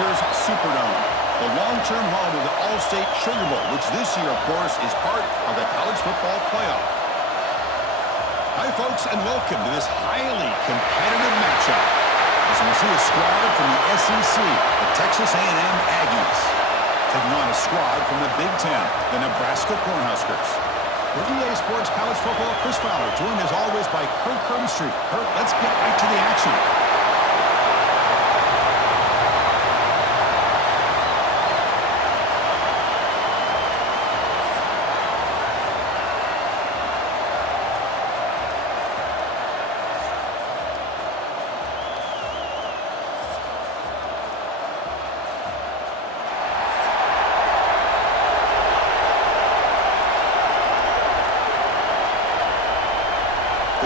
Caesars Superdome, the long-term home of the All-State Sugar Bowl, which this year, of course, is part of the college football playoff. Hi, folks, and welcome to this highly competitive matchup. As we see a squad from the SEC, the Texas A&M Aggies, taking on a squad from the Big Ten, the Nebraska Cornhuskers. For EA Sports College Football, Chris Fowler, joined as always by Kirk Hermstreet. Kirk, let's get right to the action.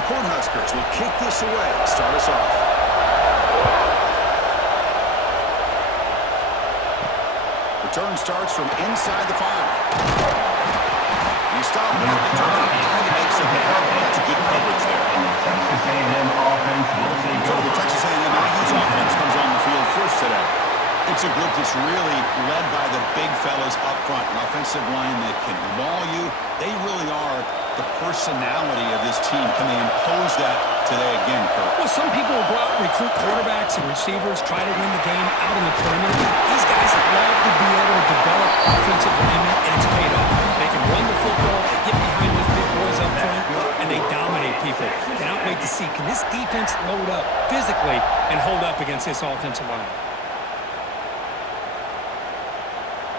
Cornhuskers will kick this away to start us off. Return starts from inside the 5. You stop him at the turn. He makes it ahead. That's good coverage there. So the Texas A&M Aggies offense comes on the field first today. It's a group that's really led by the big fellas up front. An offensive line that can maul you. They really are the personality of this team. Can they impose that today again, Kurt? Well, some people will go out and recruit quarterbacks and receivers, try to win the game out in the perimeter. These guys love to be able to develop offensive linemen, and it's paid off. They can run the football, they get behind those big boys up front, and they dominate people. Cannot wait to see, can this defense load up physically and hold up against this offensive line?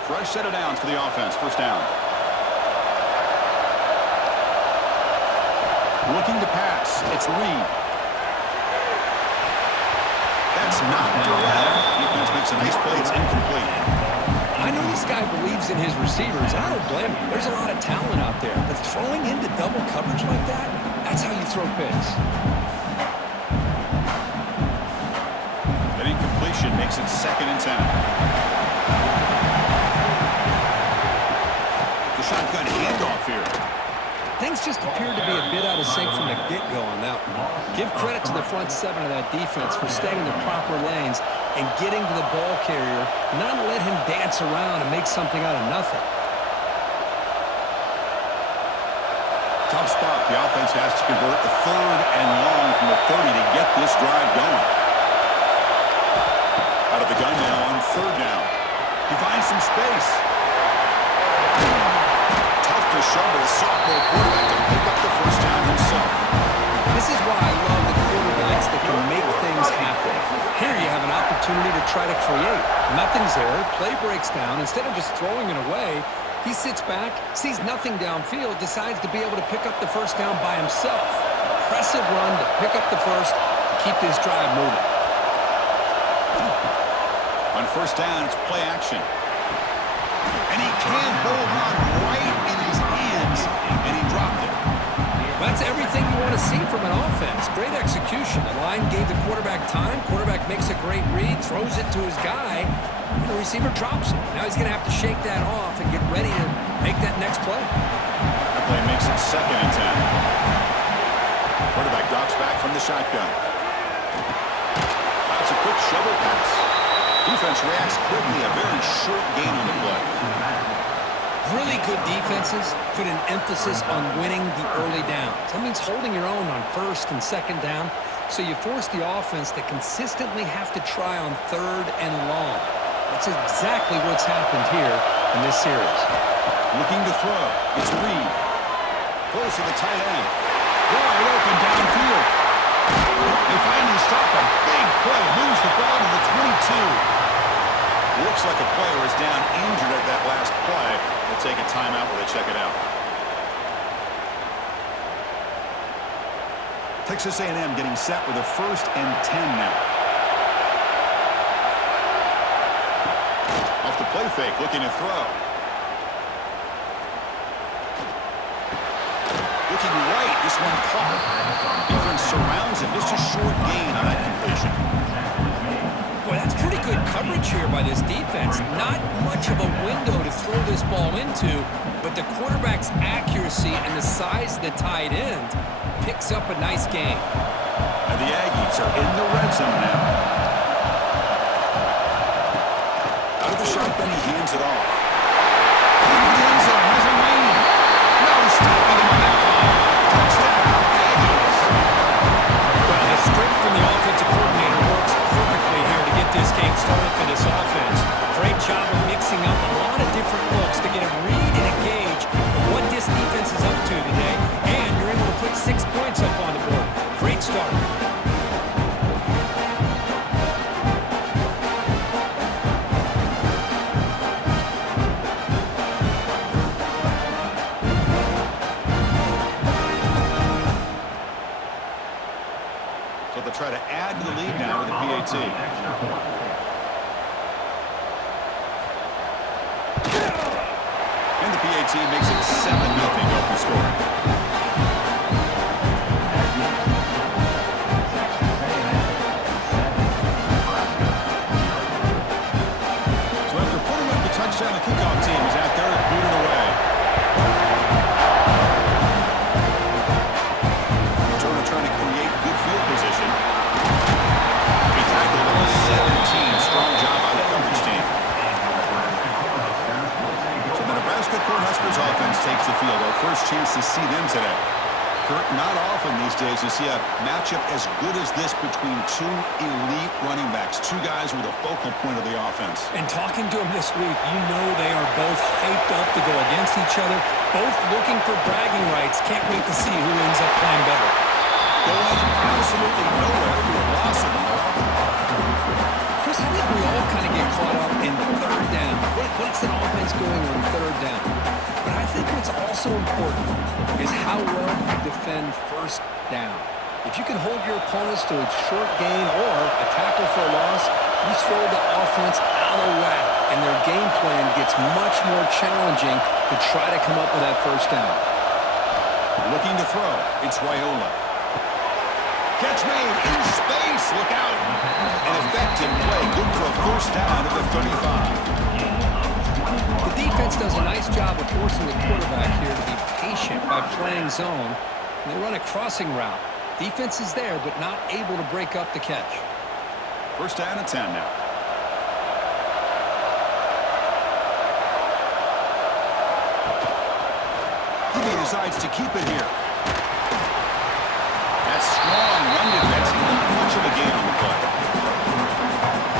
Fresh set of downs for the offense. First down. Looking to pass. It's Reed. That's not direct. Defense makes a nice play. It's incomplete. I know this guy believes in his receivers. I don't blame him. There's a lot of talent out there. But throwing into double coverage like that, that's how you throw picks. An incompletion makes it 2nd and 10. Shotgun handoff here. Things just appeared to be a bit out of sync from the get-go on that one. Give credit to the front 7 of that defense for staying in the proper lanes and getting to the ball carrier, not let him dance around and make something out of nothing. Tough spot. The offense has to convert the 3rd and long from the 30 to get this drive going. Out of the gun now on 3rd down. He finds some space. To shovel the sophomore quarterback to pick up the first down himself. This is why I love the quarterbacks that can make things happen. Here you have an opportunity to try to create. Nothing's there. Play breaks down. Instead of just throwing it away, he sits back, sees nothing downfield, decides to be able to pick up the first down by himself. Impressive run to pick up the first, keep this drive moving. On first down, it's play action. And he can hold on right in his hands, and he dropped it. That's everything you want to see from an offense. Great execution. The line gave the quarterback time. Quarterback makes a great read, throws it to his guy, and the receiver drops it. Now he's going to have to shake that off and get ready to make that next play. That play makes it 2nd and 10. Quarterback drops back from the shotgun. That's a quick shovel pass. Defense reacts quickly, a very short gain on the play. Really good defenses put an emphasis on winning the early downs. That means holding your own on 1st and 2nd down, so you force the offense to consistently have to try on 3rd and long. That's exactly what's happened here in this series. Looking to throw. It's Reed. Close to the tight end. Wide open downfield. They finally stop a big play. Moves the ball to the 22. Looks like a player is down injured at that last play. They'll take a timeout while they check it out. Texas A&M getting set with a 1st and 10 now. Off the play fake, looking to throw. Looking right, this one caught. Defense surrounds him. Just a short gain on that completion. Boy, that's pretty good coverage here by this defense. Not much of a window to throw this ball into, but the quarterback's accuracy and the size of the tight end picks up a nice gain. And the Aggies are in the red zone now. the shotgun, he hands it off. The end zone has a lane. No stopping him on that one. Touchdown, Aggies. Well, the script from the offensive coordinator works perfectly here to get this game started for this offense. Great job of mixing up a lot of different looks to get a read and a gauge of what this defense is up to today. And you're able to put 6 points up on the board. Great start. So they'll try to add to the lead now with the PAT. And the PAT makes it 7-0 open scoring. So after putting up the touchdown, the kickoff team is out there to boot it away. Turner trying to create good field position. He tackled on a 17. Strong job by the coverage team. So the Nebraska Cornhuskers offense takes the field. Our first chance to see them today. Kurt, not often these days you see a matchup as good as this between two elite running backs, two guys with a focal point of the offense. And talking to them this week, you know they are both hyped up to go against each other, both looking for bragging rights. Can't wait to see who ends up playing better. Going absolutely nowhere to a loss of the ball. Chris, I think we all kind of get caught up in third down. What's an offense going on third down? But I think what's also important is how well you defend first down. If you can hold your opponents to a short gain or a tackle for a loss, you throw the offense out of whack, and their game plan gets much more challenging to try to come up with that first down. Looking to throw. It's Raiola. Catch made in space. Look out. An effective play. Good for a first down at the 35. The defense does a nice job of forcing the quarterback here to be patient by playing zone. And they run a crossing route. Defense is there, but not able to break up the catch. First down and 10 now. He decides to keep it here. That strong run defense. Not much of a gain on the play.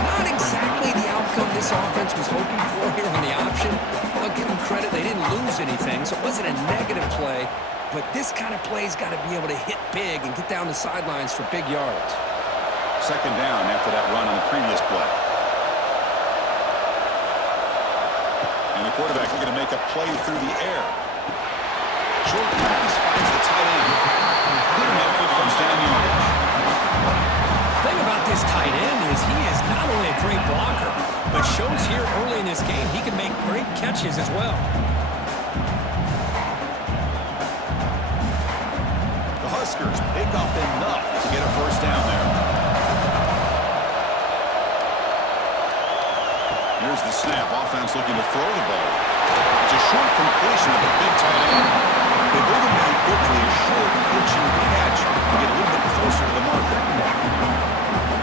Not exactly the outcome this offense was hoping for here on the option. I'll give them credit. They didn't lose anything, so it wasn't a negative play. But this kind of play's got to be able to hit big and get down the sidelines for big yards. Second down after that run on the previous play. And the quarterback is going to make a play through the air. Short pass finds the tight end. Good enough for first down yardage. The thing about this tight end is he is not only a great blocker, but shows here early in this game he can make great catches as well. The Huskers pick up enough to get a first down there. Here's the snap. Offense looking to throw the ball. It's a short completion of the big tight end. They move him very quickly. A short pitching catch to get a little bit closer to the marker.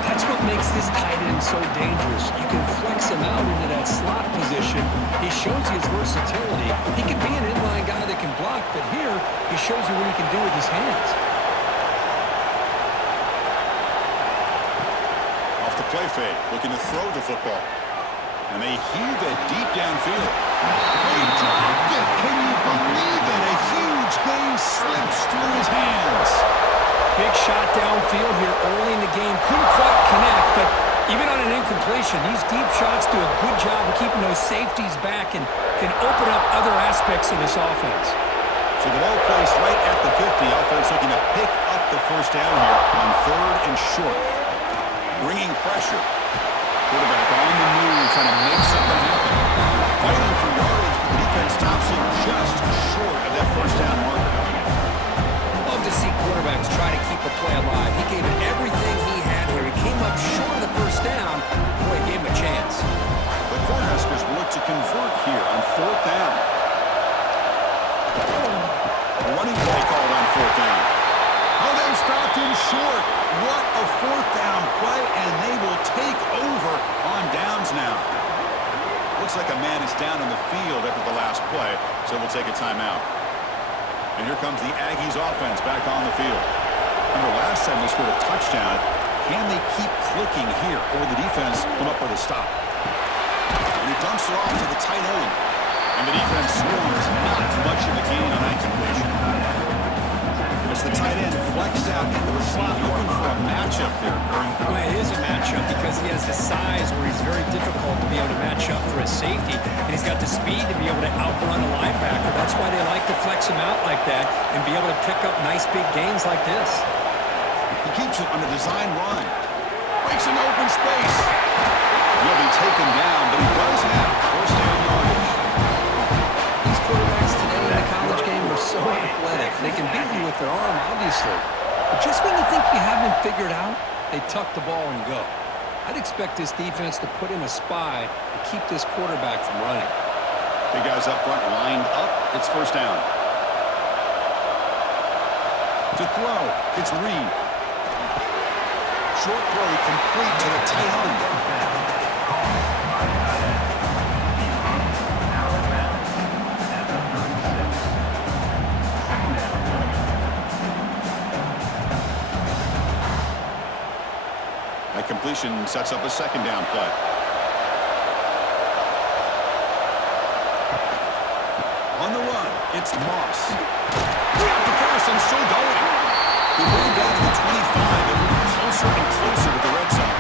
That's what makes this tight end so dangerous. You can flex him out into that slot position. He shows his versatility. He can be an inline guy that can block, but here he shows you what he can do with his hands. Off the play fake, looking to throw the football. And they heave it deep downfield. They dropped it. Can you believe it? A huge gain slips through his hands. Big shot downfield here early in the game. Couldn't quite connect, but even on an incompletion, these deep shots do a good job of keeping those safeties back and can open up other aspects of this offense. So the ball placed right at the 50. Offense looking to pick up the first down here on third and short. Bringing pressure. Quarterback on the move, trying to make something happen. Fighting for yardage, but the defense stops it just short of that first down marker. Love to see quarterbacks try to keep a play alive. He gave it everything he had here. He came up short of the first down. Boy, he gave him a chance. The Cornhuskers will look to convert here on fourth down. A running play called on fourth down. Oh, they stopped him short. What a fourth down play, and they will take over on downs now. Looks like a man is down on the field after the last play, so we'll take a timeout. And here comes the Aggies offense back on the field. Remember, last time they scored a touchdown. Can they keep clicking here, or the defense come up with a stop? And he dumps it off to the tight end. And the defense scores not much of a gain on that completion. As the tight end flexed out into the slot, looking for a matchup there. Well, it is a matchup because he has the size where he's very difficult to be able to match up for his safety. And he's got the speed to be able to outrun a linebacker. That's why they like to flex him out like that and be able to pick up nice big gains like this. He keeps it on a design run. Breaks an open space. He'll be taken down, but he does have first down yardage. These quarterbacks today in the college game are so athletic. They can beat you with their arm, obviously. But just when you think you have them figured out, they tuck the ball and go. I'd expect this defense to put in a spy to keep this quarterback from running. Big guys up front lined up. It's first down. To throw, it's Reed. Short throw complete to the tight end. That completion sets up a second down play. On the run, it's Moss. Out to first and still going. He moved down to the 25 and moved closer and closer to the red zone.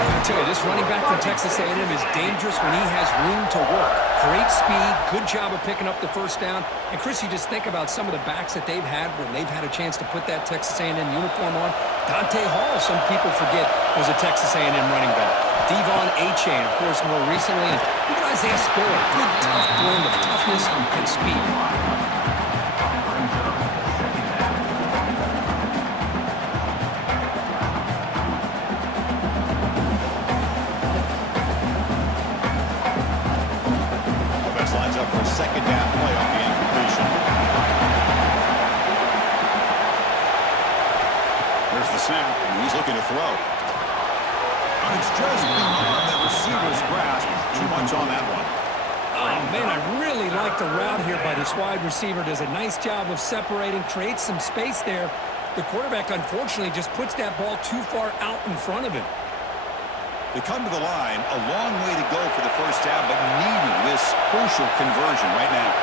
I tell you, this running back from Texas A&M is dangerous when he has room to work. Great speed, good job of picking up the first down. And Chris, you just think about some of the backs that they've had when they've had a chance to put that Texas A&M uniform on. Dante Hall, some people forget, was a Texas A&M running back. Devon Achane, of course, more recently. And even Isaiah Spiller, good tough blend of toughness and speed. Second down play off the incompletion. There's the snap, and he's looking to throw. And it's just beyond that receiver's grasp. Too much on that one. Oh, man, I really like the route here by this wide receiver. Does a nice job of separating, creates some space there. The quarterback, unfortunately, just puts that ball too far out in front of him. They come to the line, a long way to go for the first down, but needing this crucial conversion right now.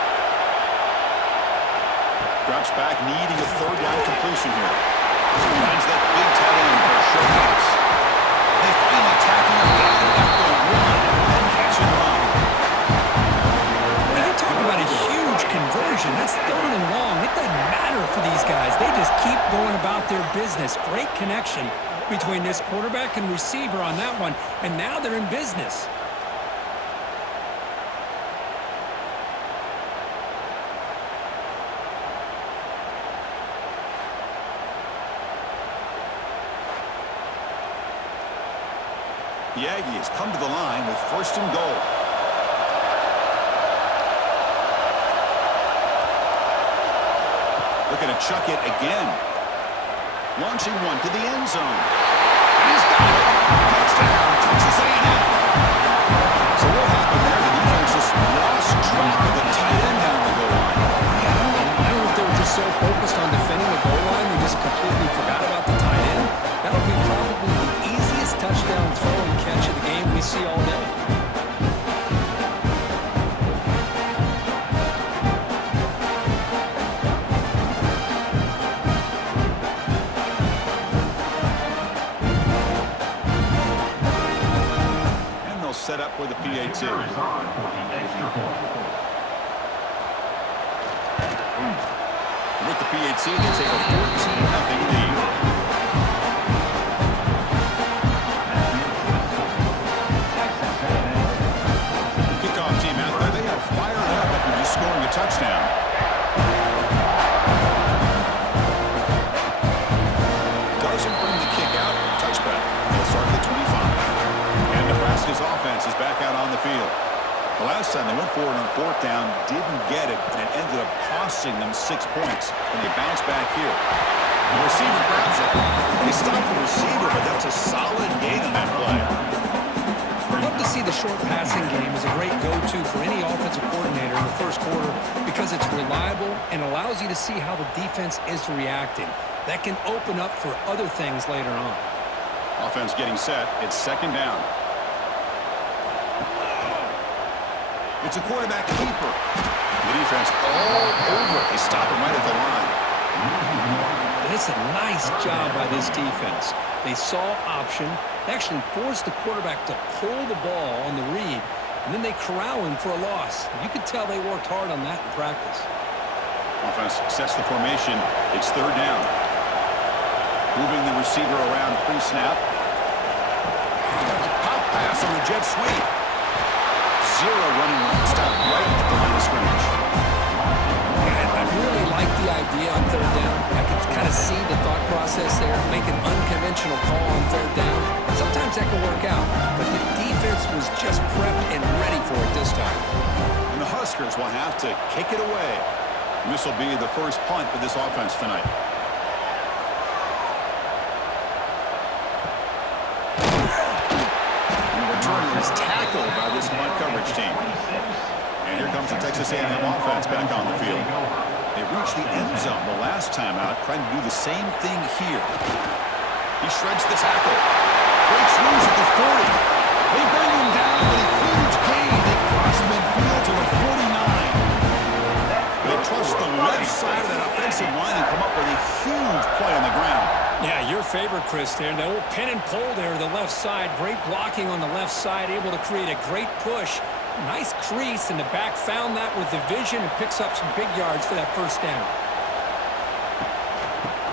Drops back, needing a third down completion here. Finds that big tight end for a short pass. They finally tackle him down at the one, and catch and run. When you talk about a huge conversion, that's third and long. It doesn't matter for these guys. They just keep going about their business. Great connection between this quarterback and receiver on that one, and now they're in business. The Aggies come to the line with first and goal. Looking to chuck it again. Launching one to the end zone. And he's got it. Touchdown, Texas A&M. So what happened there? The defense just lost track of the tight end down the goal line. I don't know if they were just so focused on defending the goal line, they just completely forgot about the tight end. That'll be probably the easiest touchdown throw and catch of the game we see all day. Set up with the PAT. With the PAT, they take a 14-0 lead. Kickoff team out there, they are fired up after just scoring a touchdown. Doesn't bring the kick out. Touchback. They'll start at the 25. Nebraska's offense is back out on the field. The last time they went forward on fourth down, didn't get it, and it ended up costing them 6 points. And they bounce back here. The receiver grabs it. They stop the receiver, but that's a solid gain on that play. Love to see see the short passing game as a great go-to for any offensive coordinator in the first quarter because it's reliable and allows you to see how the defense is reacting. That can open up for other things later on. Offense getting set. It's second down. It's a quarterback keeper. The defense all over it. They stop him right at the line. And it's a nice job by this defense. They saw option, actually forced the quarterback to pull the ball on the read, and then they corral him for a loss. You could tell they worked hard on that in practice. Offense sets the formation. It's third down. Moving the receiver around pre-snap. A pop pass on a jet sweep. Zero running room. Stop right at the line of scrimmage. And I really like the idea on third down. I can kind of see the thought process there. Make an unconventional call on third down. Sometimes that can work out, but the defense was just prepped and ready for it this time. And the Huskers will have to kick it away. And this will be the first punt for this offense tonight. And the returner is tackled by this punt coverage team. And here comes the Texas A&M offense back on the field. They reached the end zone the last time out, trying to do the same thing here. He shreds the tackle. Breaks loose at the 40. They bring him down with a huge gain. They cross midfield to the 49. They trust the left side of that offensive line and come up with a huge play on the ground. Yeah, your favorite, Chris, there. The old pin and pull there to the left side. Great blocking on the left side, able to create a great push. Nice crease, and the back found that with the vision and picks up some big yards for that first down.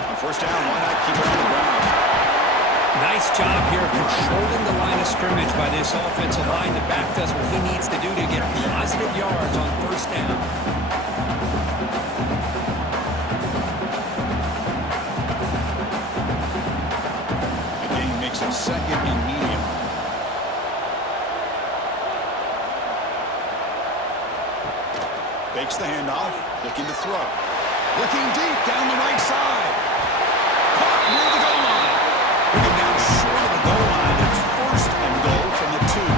On first down, why not keep it on the ground? Nice job here of controlling the line of scrimmage by this offensive line. The back does what he needs to do to get positive yards on first down. The game makes it second and medium. Takes the handoff, looking to throw. Looking deep down the right side. Caught near the goal line. Bring him down short of the goal line. It's first and goal from the 2.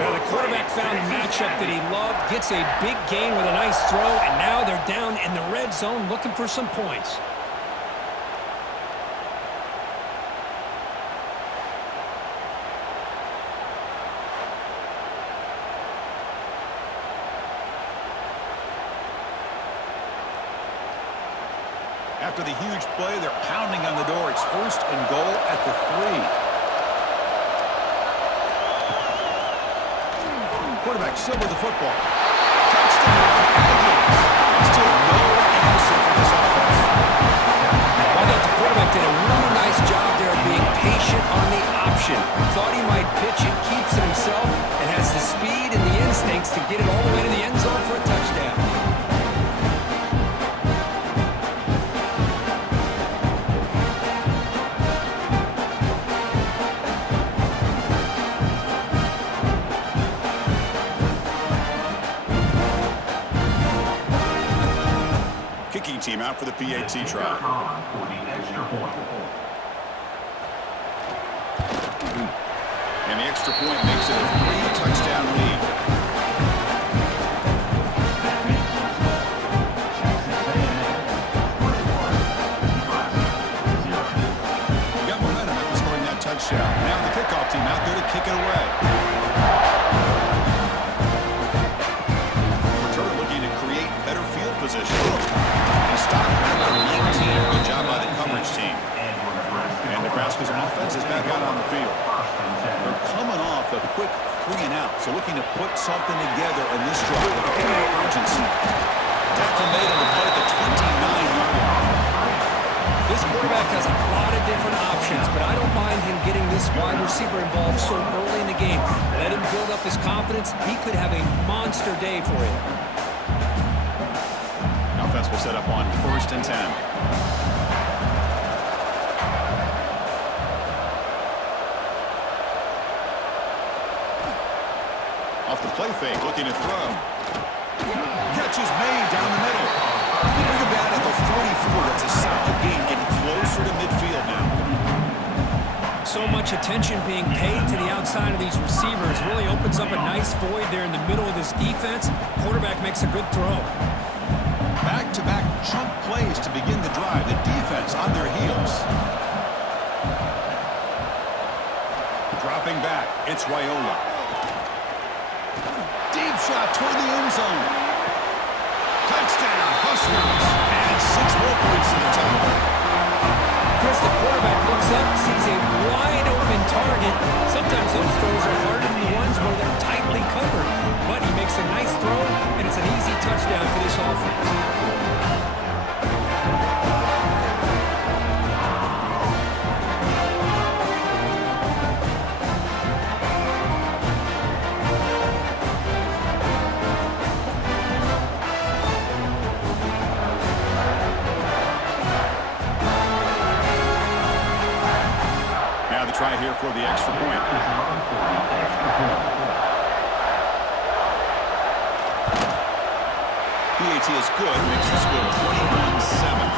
Well, the quarterback found a matchup that he loved, gets a big gain with a nice throw, and now they're down in the red zone looking for some points. After the huge play, they're pounding on the door. It's first and goal at the 3. Quarterback still with the football. Touchdown, Aggies. Still no answer for this offense. I thought the quarterback did a really nice job there of being patient on the option. Thought he might pitch it, keeps it himself, and has the speed and the instincts to get it all the way to the end zone for a touchdown. Kicking team out for the PAT try. And the extra point makes it a 3-touchdown lead. Got momentum after scoring that touchdown. Now the kickoff team out there to kick it away. Return looking to create better field position. He stopped at the 19. Good job by the coverage team. And Nebraska's offense is back out on the field. They're coming off a quick 3-and-out, so looking to put something together in this drive with a little urgency. Tackle made on the play at the 29-yard line. This quarterback has a lot of different options, but I don't mind him getting this wide receiver involved so early in the game. Let him build up his confidence. He could have a monster day for you. Offense will set up on first and 10. Off the play fake, looking to throw. Catch is made down the middle. They bring him down at the 44. That's a solid gain, getting closer to midfield now. so much attention being paid to the outside of these receivers. Really opens up a nice void there in the middle of this defense. Quarterback makes a good throw. Back-to-back chunk plays to begin the drive. The defense on their heels. Dropping back, it's Raiola. Deep shot toward the end zone. Touchdown, Huskers. And 6 more points to the total. Chris, the quarterback looks up, sees a wide-open target. Sometimes those throws are harder than the ones where they're tightly covered. But he makes a nice throw, and it's an easy touchdown for this offense. Try here for the extra point. PAT is good, makes the score 21-7.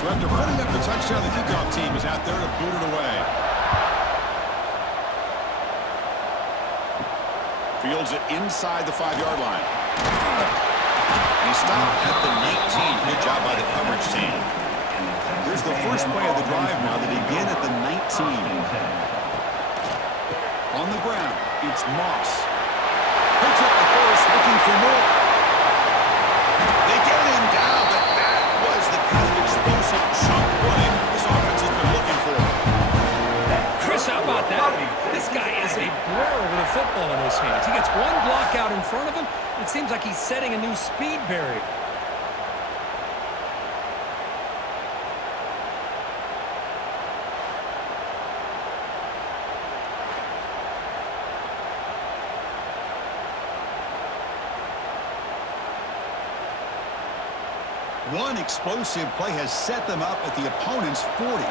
So after putting up the touchdown, the kickoff team is out there to boot it away. Fields it inside the 5-yard line. He stopped at the 19. Good job by the coverage team. Here's the first play of the drive now. They begin at the 19. On the ground, it's Moss. Picks up the first, looking for more. They get him down, but that was the kind of explosive chunk play this offense has been looking for. Chris, how about that? This guy is a blur with a football in his hands. He gets one block out in front of him. It seems like he's setting a new speed barrier. One explosive play has set them up at the opponent's 40.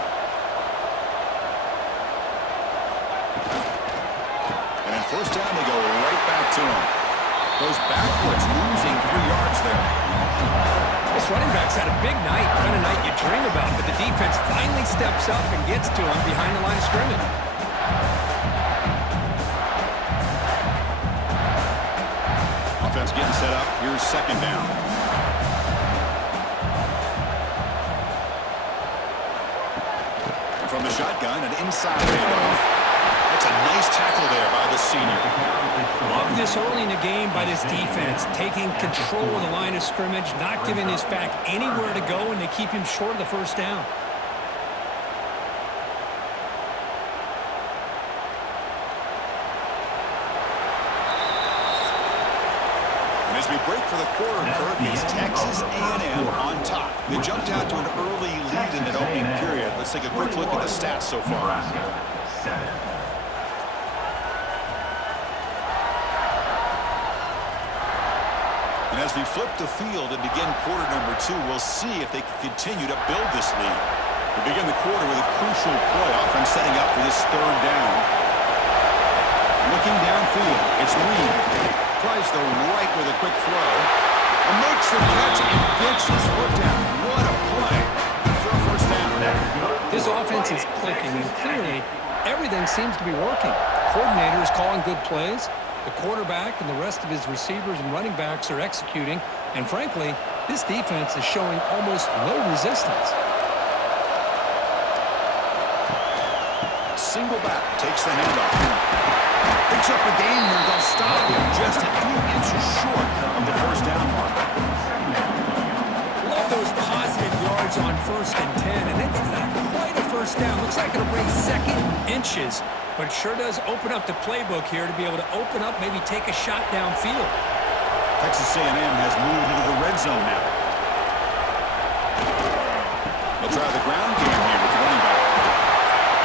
And in first down, they go right back to him. Goes backwards, losing 3 yards there. This running back's had a big night, kind of night you dream about, but the defense finally steps up and gets to him behind the line of scrimmage. Offense getting set up. Here's second down. And from the shotgun, an inside handoff. That's a nice tackle there by the senior. Love this early in the game by this defense, taking control of the line of scrimmage, not giving this back anywhere to go, and they keep him short of the first down. And as we break for the quarter, Kurt, it's Texas A&M on top. They jumped out to an early lead in that opening period. Let's take a quick look at the stats so far. And as we flip the field and begin quarter number 2, we'll see if they can continue to build this lead. We begin the quarter with a crucial play, often setting up for this third down. Looking downfield, it's Reed. Tries the right with a quick throw. And makes the catch and gets his foot down. What a play for a first down. This offense is clicking, and clearly everything seems to be working. The coordinator is calling good plays. The quarterback and the rest of his receivers and running backs are executing. And frankly, this defense is showing almost no resistance. Single back, takes the handoff. Picks up a gain here, they'll stop him just a few inches short of the first down mark. Love those positive yards on 1st and 10, and it's not quite a first down. Looks like it'll bring second inches. But it sure does open up the playbook here to be able to open up, maybe take a shot downfield. Texas A&M has moved into the red zone now. They'll try the ground game here with the running back.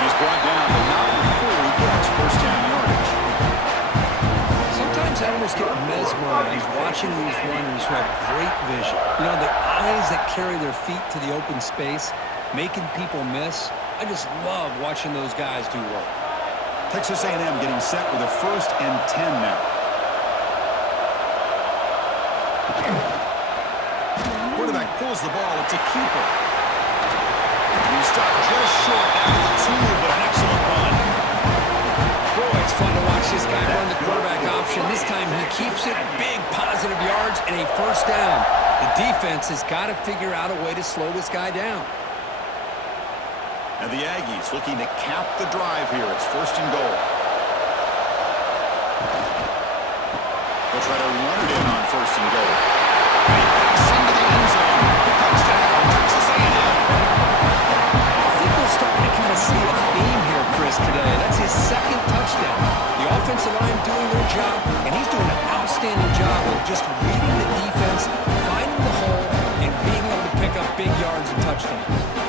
He's brought down, but not before he gets first down yardage. Sometimes I almost get mesmerized watching these runners who have great vision. You know, the eyes that carry their feet to the open space, making people miss. I just love watching those guys do work. Texas A&M getting set with a 1st and 10 now. Quarterback pulls the ball. It's a keeper. He stopped just short down to the 2, but an excellent run. Boy, it's fun to watch this guy run the quarterback option. This time he keeps it, big positive yards, and a first down. The defense has got to figure out a way to slow this guy down. And the Aggies looking to cap the drive here. It's 1st and goal. They'll try to run it in on 1st and goal. And he backs into the end zone. Touchdown, Texas A&M. I think we're starting to kind of see a theme here, Chris, today. That's his 2nd touchdown. The offensive line doing their job, and he's doing an outstanding job of just reading the defense, finding the hole, and being able to pick up big yards and touchdowns.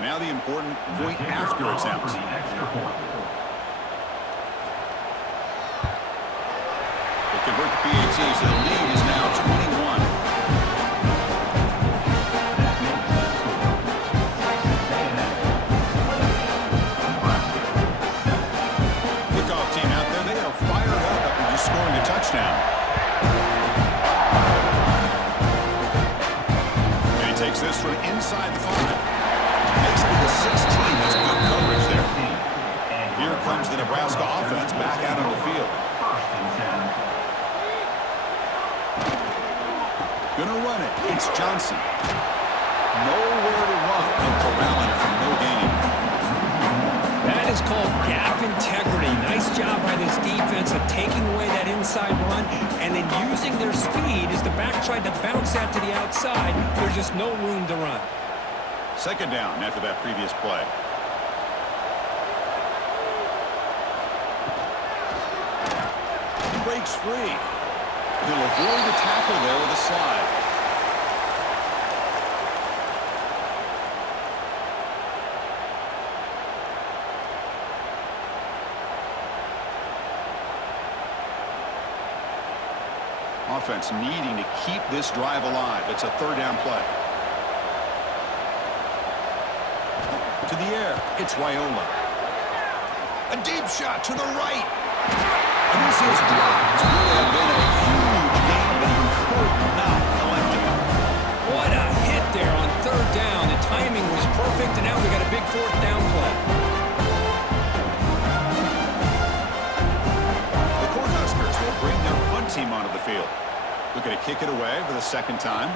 Now the important point after attempt. They convert the PAT, so the lead is now 21. Kickoff team out there, they are fired up after just scoring a touchdown. And he takes this from inside the 5. Makes it to the 16. That's good coverage there. Here comes the Nebraska offense back out on the field. Gonna run it. It's Johnson. Nowhere to run and corralling from no gain. That is called gap integrity. Nice job by this defense of taking away that inside run and then using their speed as the back tried to bounce that to the outside. There's just no room to run. 2nd down after that previous play. Breaks free. He'll avoid the tackle there with a slide. Offense needing to keep this drive alive. It's a 3rd down play. To the air, it's Wyola. A deep shot to the right. And this is dropped. It would have been a huge gain, but he could not collect it. What a hit there on 3rd down. The timing was perfect, and now we got a big 4th down play. The Cornhuskers will bring their punt team onto the field. Looking to kick it away for the 2nd time.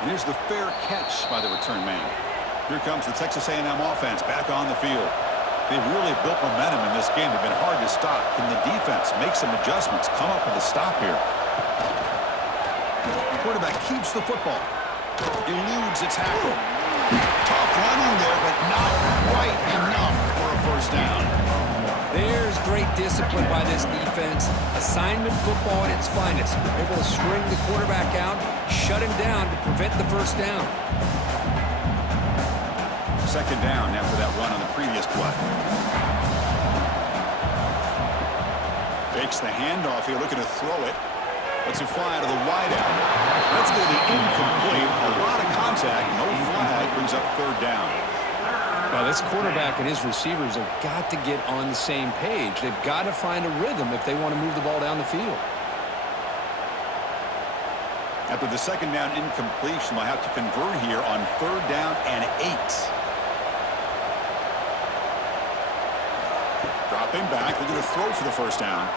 And here's the fair catch by the return man. Here comes the Texas A&M offense back on the field. They've really built momentum in this game. They've been hard to stop. Can the defense make some adjustments, come up with a stop here? The quarterback keeps the football. Eludes a tackle. Tough running there, but not quite enough for a 1st down. There's great discipline by this defense. Assignment football at its finest. Able to string the quarterback out, shut him down to prevent the 1st down. 2nd down after that run on the previous play. Fakes the handoff here, looking to throw it. Lets it fly to the wideout. That's going to be incomplete. A lot of contact, no flag, brings up 3rd down. Well, this quarterback and his receivers have got to get on the same page. They've got to find a rhythm if they want to move the ball down the field. After the 2nd down incompletion, they'll have to convert here on 3rd down and 8. Dropping back, looking to throw for the 1st down.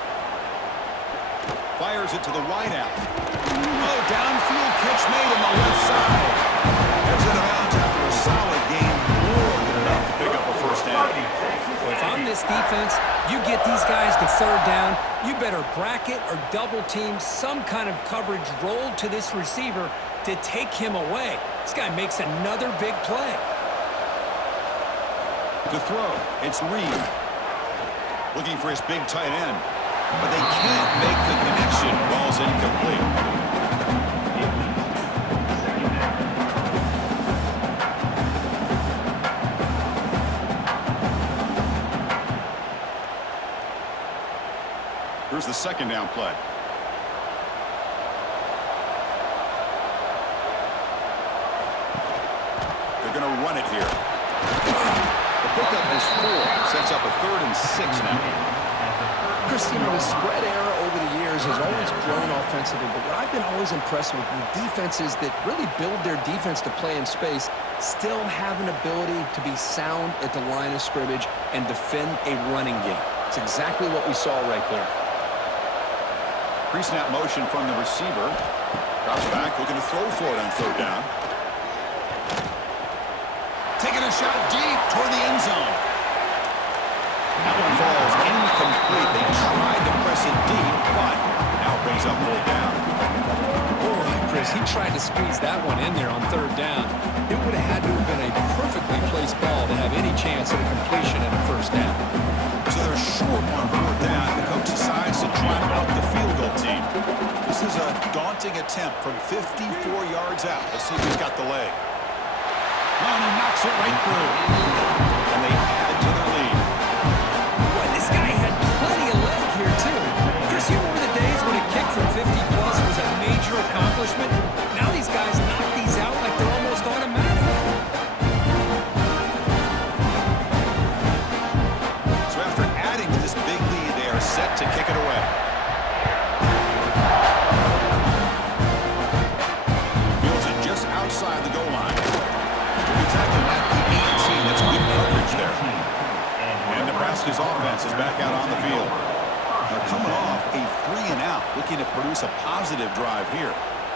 Fires it to the wideout. Oh, downfield catch made on the left side. Heads out of bounds after a solid game. More than enough to pick up a 1st down. Well, if I'm this defense, you get these guys to 3rd down, you better bracket or double team some kind of coverage rolled to this receiver to take him away. This guy makes another big play. To throw, it's Reed. Looking for his big tight end. But they can't make the connection. Ball's incomplete. Here's the 2nd down play. going to run it here. The pickup is 4. Sets up a 3rd and 6 now. Chris, the spread era over the years has always grown offensively, but what I've been always impressed with defenses that really build their defense to play in space still have an ability to be sound at the line of scrimmage and defend a running game. It's exactly what we saw right there. Pre-snap motion from the receiver. Drops back, looking to throw for it on 3rd down. Taking a shot deep toward the end zone. That one falls incomplete. They tried to press it deep, but now it brings up 4th down. Boy, Chris, he tried to squeeze that one in there on 3rd down. It would have had to have been a perfectly placed ball to have any chance at a completion and a 1st down. So they're short on 4th down. The coach decides to trot out the field goal team. This is a daunting attempt from 54 yards out. Let's see who's got the leg. And he knocks it right through. And they add to their lead. Boy, this guy had plenty of leg here, too. Chris, you remember the days when a kick from 50-plus was a major accomplishment? Now these guys knock these out like they're almost automatic. So after adding to this big lead, they are set to kick it away. Fields it just outside the goal line. He'll be tackled at the 18. That's good coverage there. And Nebraska's offense is back out on the field. They're coming off a 3-and-out, looking to produce a positive drive here.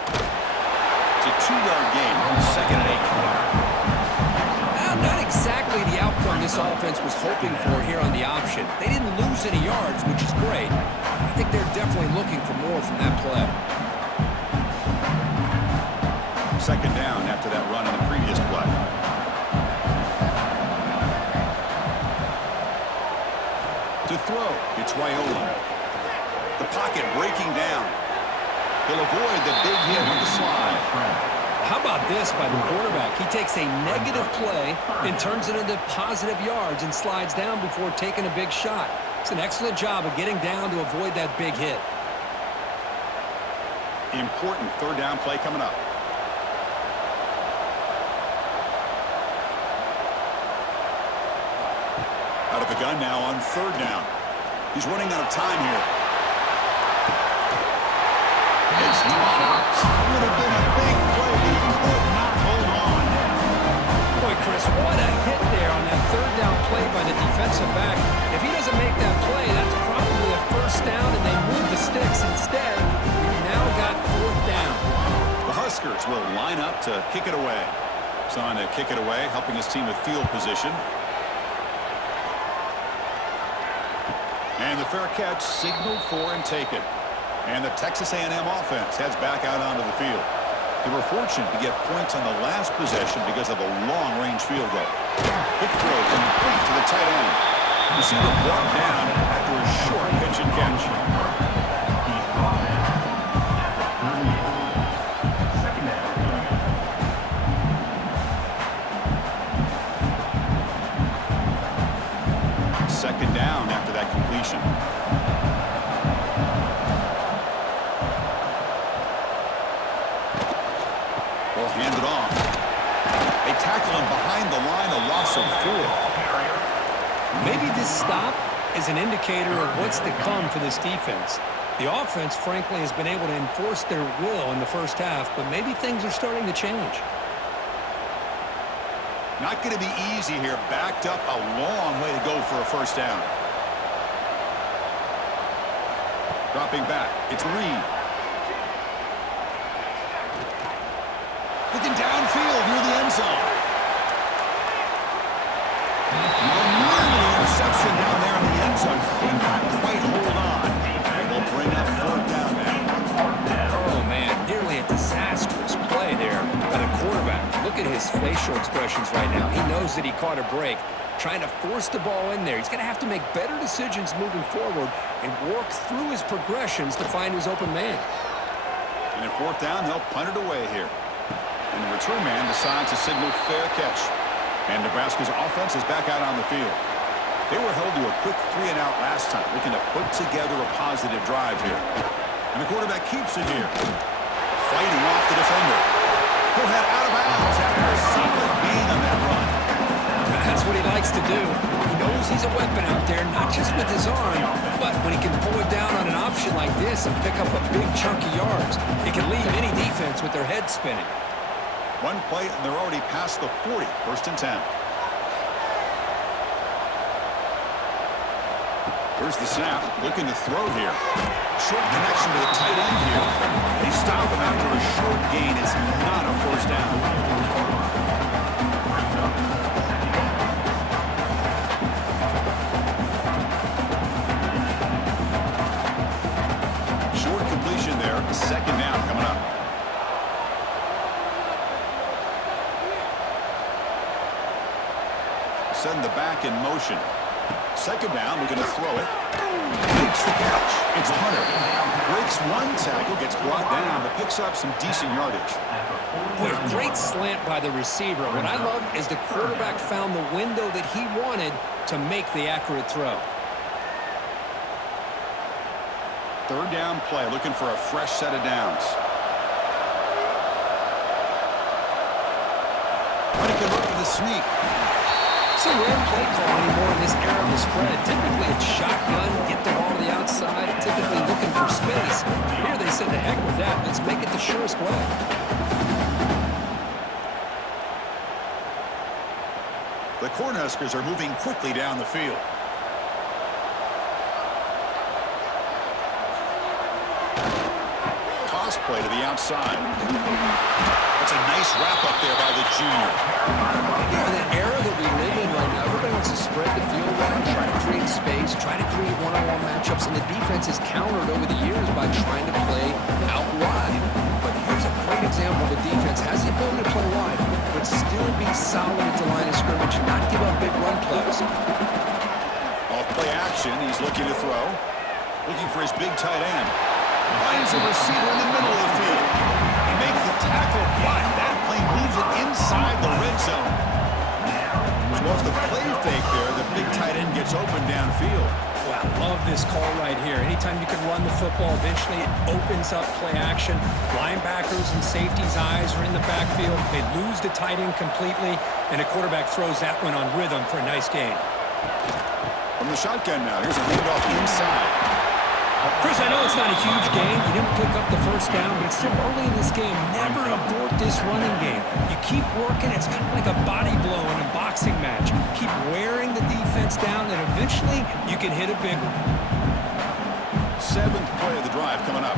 It's a 2-yard gain, 2nd and 8. Not exactly the outcome this offense was hoping for here on the option. They didn't lose any yards, which is great. I think they're definitely looking for more from that play. 2nd down after that run in the previous play. To throw, it's Raiola. The pocket breaking down. He'll avoid the big hit with the slide. How about this by the quarterback? He takes a negative play and turns it into positive yards and slides down before taking a big shot. It's an excellent job of getting down to avoid that big hit. Important 3rd down play coming up. Out of the gun now on 3rd down. He's running out of time here. It's dropped. Would have been a big play, but he could not hold on. Boy, Chris, what a hit there on that 3rd down play by the defensive back. If he doesn't make that play, that's probably a 1st down, and they move the sticks instead. We've now got 4th down. The Huskers will line up to kick it away. He's on to kick it away, helping his team with field position. And the fair catch signaled for and taken. And the Texas A&M offense heads back out onto the field. They were fortunate to get points on the last possession because of a long-range field goal. Quick throw complete to the tight end. Receiver brought down after a short pitch and catch. Second down after that completion. Will hand it off. They tackle him behind the line, a loss of 4. Maybe this stop is an indicator of what's to come for this defense. The offense, frankly, has been able to enforce their will in the 1st half, but maybe things are starting to change. Not going to be easy here. Backed up a long way to go for a 1st down. Dropping back. It's Reed. Looking downfield near the end zone. Nearly interception down there in the end zone. He not quite hold on. And they'll bring up 4th down now. Oh, man, nearly a disastrous play there by the quarterback. Look at his facial expressions right now. He knows that he caught a break, trying to force the ball in there. He's going to have to make better decisions moving forward and work through his progressions to find his open man. And at 4th down, they'll punt it away here. And the return man decides to signal fair catch. And Nebraska's offense is back out on the field. They were held to a quick 3-and-out last time, looking to put together a positive drive here. And the quarterback keeps it here. Fighting off the defender. He'll head out of bounds after a solid gain on that shows he's a weapon out there, not just with his arm, but when he can pull it down on an option like this and pick up a big chunk of yards, it can leave any defense with their head spinning. One play, and they're already past the 40. First and 10. Here's the snap. Looking to throw here. Short connection to the tight end here. They stop him after a short gain. It's not a first down. Short completion there. Second down coming up. Send the back in motion. Second down, we're going to throw it. Makes the catch. It's Hunter. Breaks one tackle, gets brought down, but picks up some decent yardage. Boy, great slant by the receiver. What I love is the quarterback found the window that he wanted to make the accurate throw. Third down play, looking for a fresh set of downs. But he can look for the sneak. It's a rare play call anymore in this era of the spread. Typically, it's shotgun, get the ball to the outside, typically looking for space. Here they said, to heck with that. Let's make it the surest way. The Cornhuskers are moving quickly down the field. Toss play to the outside. That's a nice wrap up there by the junior. Yeah, in that era that we live in right now, everybody wants to spread the field around, try to create space, try to create one-on-one matchups, and the defense is countered over the years by trying to play out wide. But here's a great example of a defense has the ability to play wide, but still be solid at the line of scrimmage, not give up big run plays. Off play action, he's looking to throw. Looking for his big tight end. Finds a receiver in the middle of the field. He makes the tackle, but that play moves it inside the red zone. So off the play fake there, the big tight end gets open downfield. Wow, love this call right here. Anytime you can run the football, eventually it opens up play action. Linebackers and safeties' eyes are in the backfield. They lose the tight end completely, and the quarterback throws that one on rhythm for a nice gain. From the shotgun now, here's a handoff inside. Chris, I know it's not a huge game. You didn't pick up the first down, but it's still early in this game. Never abort this running game. You keep working. It's kind of like a body blow in a boxing match. Keep wearing the defense down, and eventually you can hit a big one. Seventh play of the drive coming up.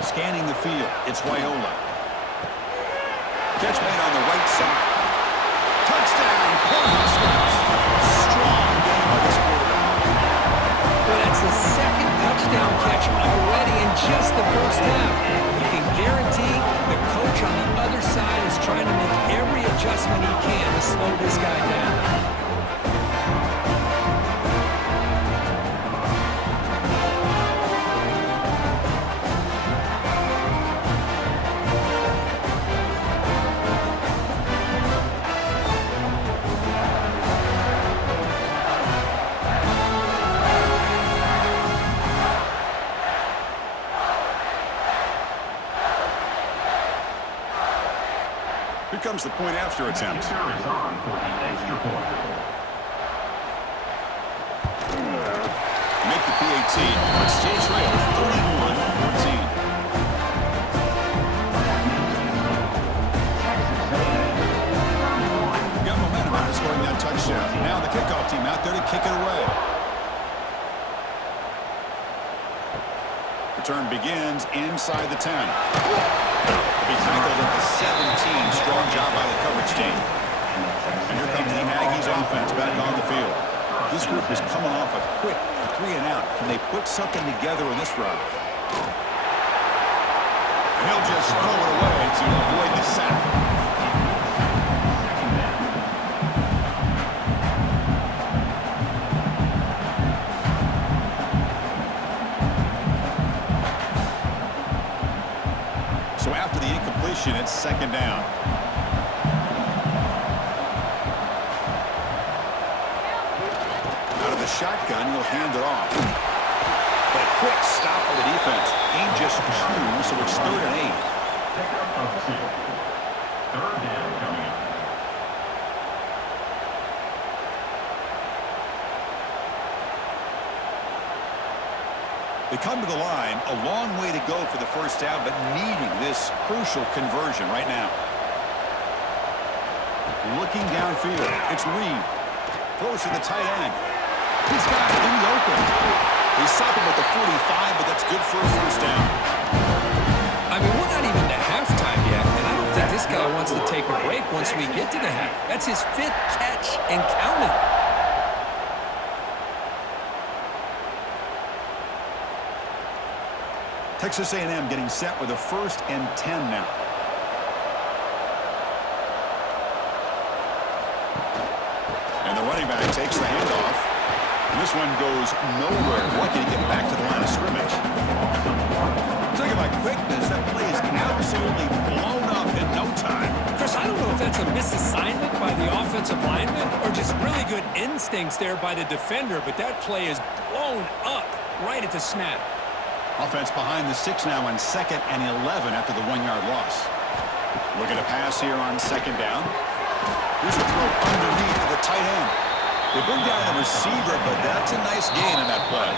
Scanning the field. It's Wyola. Catch made on the right side. Touchdown, Cornhuskers. Strong game by this quarterback. Well, that's the second touchdown catch already in just the first half. You can guarantee the coach on the other side is trying to make every adjustment he can to slow this guy down. Here comes the point after attempt. Make the PAT, but still trail 31-14. Got momentum after scoring that touchdown. Now the kickoff team out there to kick it away. Return begins inside the 10. Be tackled at the 17. Strong job by the coverage team. And here comes the Aggies offense back on the field. This group is coming off a quick 3-and-out. Can they put something together in this drive? He'll just throw it away to avoid the sack. So after the incompletion, it's second down. Out of the shotgun, he'll hand it off. But a quick stop by the defense. Gain just 2, so it's 3rd and 8. Pickup of 2. Third down coming up. They come to the line, a long way to go for the first down, but needing this crucial conversion right now. Looking downfield, it's Reed. Throws to the tight end. He's got it in the open. They stop him at the 45, but that's good for a first down. I mean, we're not even to halftime yet, and I don't think this guy wants to take a break once we get to the half. That's his 5th catch and counting. Texas A&M getting set with a 1st and 10 now. And the running back takes the handoff. And this one goes nowhere. Lucky to get back to the line of scrimmage. Talking about quickness, that play is absolutely blown up in no time. Chris, I don't know if that's a misassignment by the offensive lineman or just really good instincts there by the defender, but that play is blown up right at the snap. Offense behind the 6 now on 2nd and 11 after the 1-yard loss. Looking to pass here on 2nd down. Here's a throw underneath to the tight end. They bring down the receiver, but that's a nice gain in that play.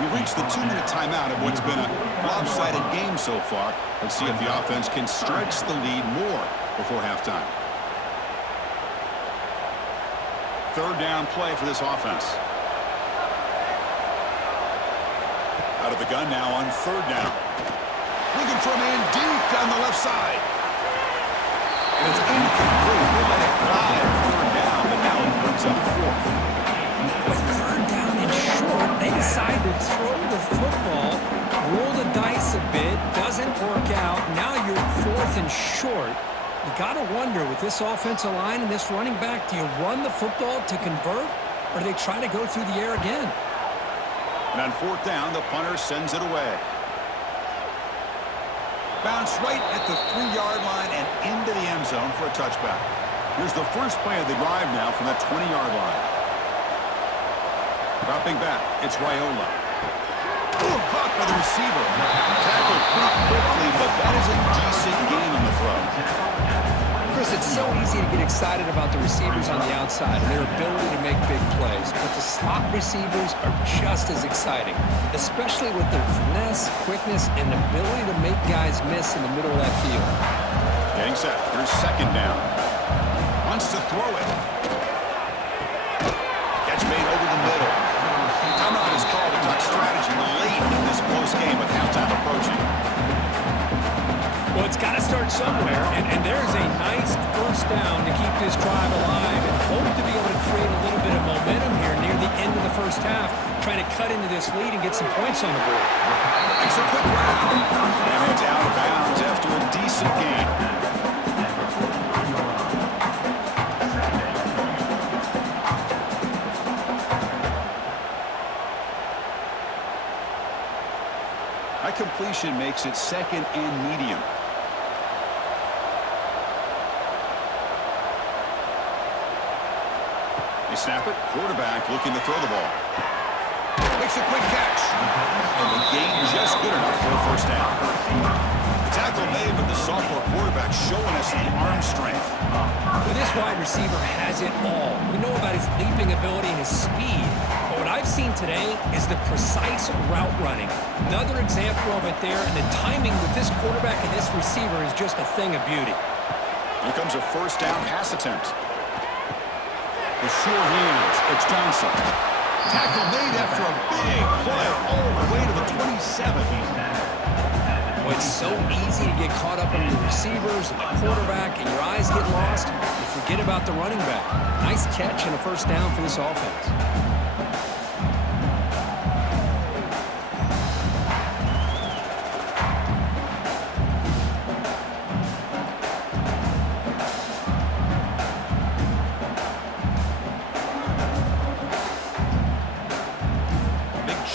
We've reached the 2-minute timeout of what's been a lopsided game so far. Let's see if the offense can stretch the lead more before halftime. 3rd down play for this offense. Out of the gun now on 3rd down. Looking for a man deep down the left side. And it's incomplete. They let it fly at 3rd down, but now it brings up 4th. With 3rd down and short, they decide to throw the football, roll the dice a bit, doesn't work out. Now you're 4th and short. You got to wonder, with this offensive line and this running back, do you run the football to convert, or do they try to go through the air again? And on 4th down, the punter sends it away. Bounce right at the 3-yard line and into the end zone for a touchback. Here's the first play of the drive now from that 20-yard line. Dropping back, it's Raiola. Ooh, caught by the receiver. Tackled pretty quickly, but that is a decent gain on the throw. Chris, it's so easy to get excited about the receivers on the outside and their ability to make big plays, but the slot receivers are just as exciting, especially with their finesse, quickness, and ability to make guys miss in the middle of that field. Getting set. Here's 2nd down. Wants to throw it. Catch made over the middle. Timeout is called to talk strategy late in this close game with halftime approaching. Well, it's got to start somewhere, and there's a nice first down to keep this drive alive and hope to be able to create a little bit of momentum here near the end of the first half, trying to cut into this lead and get some points on the board. Makes a quick round, and it's out of bounds after a decent gain. That completion makes it 2nd and medium. Snap it. Quarterback looking to throw the ball. Makes a quick catch. And the gain just good enough for a first down. The tackle made, but the sophomore quarterback showing us the arm strength. Well, this wide receiver has it all. We know about his leaping ability and his speed. But what I've seen today is the precise route running. Another example of it there, and the timing with this quarterback and this receiver is just a thing of beauty. Here comes a first down pass attempt. The sure hands, it's Johnson. Tackle made after a big play all the way to the 27. Well, it's so easy to get caught up in the receivers and the quarterback, and your eyes get lost. You forget about the running back. Nice catch and a first down for this offense.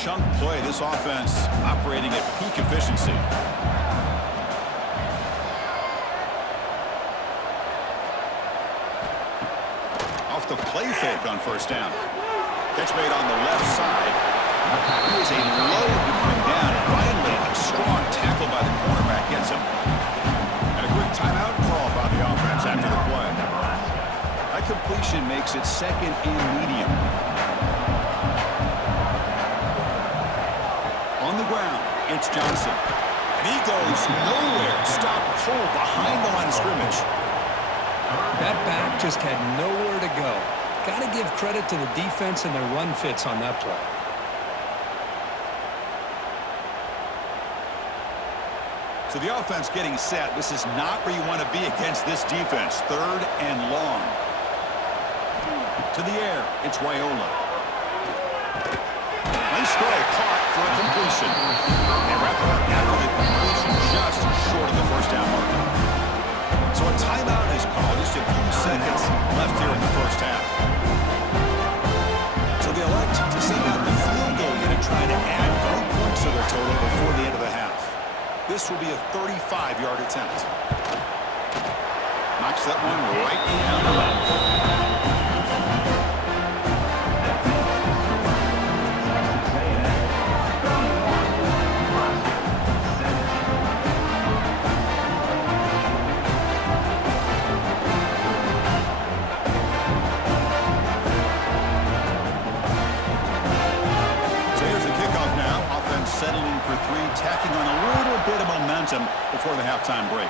Chunk play, this offense operating at peak efficiency. Off the play fake on first down. Catch made on the left side. He is a load to bring down. Finally, a strong tackle by the quarterback gets him. And a quick timeout call by the offense after the play. That completion makes it 2nd and medium. On the ground, it's Johnson. And he goes nowhere. Stop cold behind the line of scrimmage. That back just had nowhere to go. Got to give credit to the defense and their run fits on that play. So the offense getting set. This is not where you want to be against this defense. 3rd and long. To the air, it's Raiola. Nice throw, caught for a completion. And wrap it up after the completion, just short of the first down marker. So a timeout is called. Just a few seconds left here in the first half. So they elect to send out the field goal unit, trying to add 3 points to their total before the end of the half. This will be a 35-yard attempt. Knocks that one right down the line. Settling for 3, tacking on a little bit of momentum before the halftime break.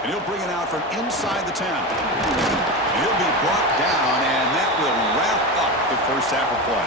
And he'll bring it out from inside the 10. And he'll be brought down, and that will wrap up the first half of play.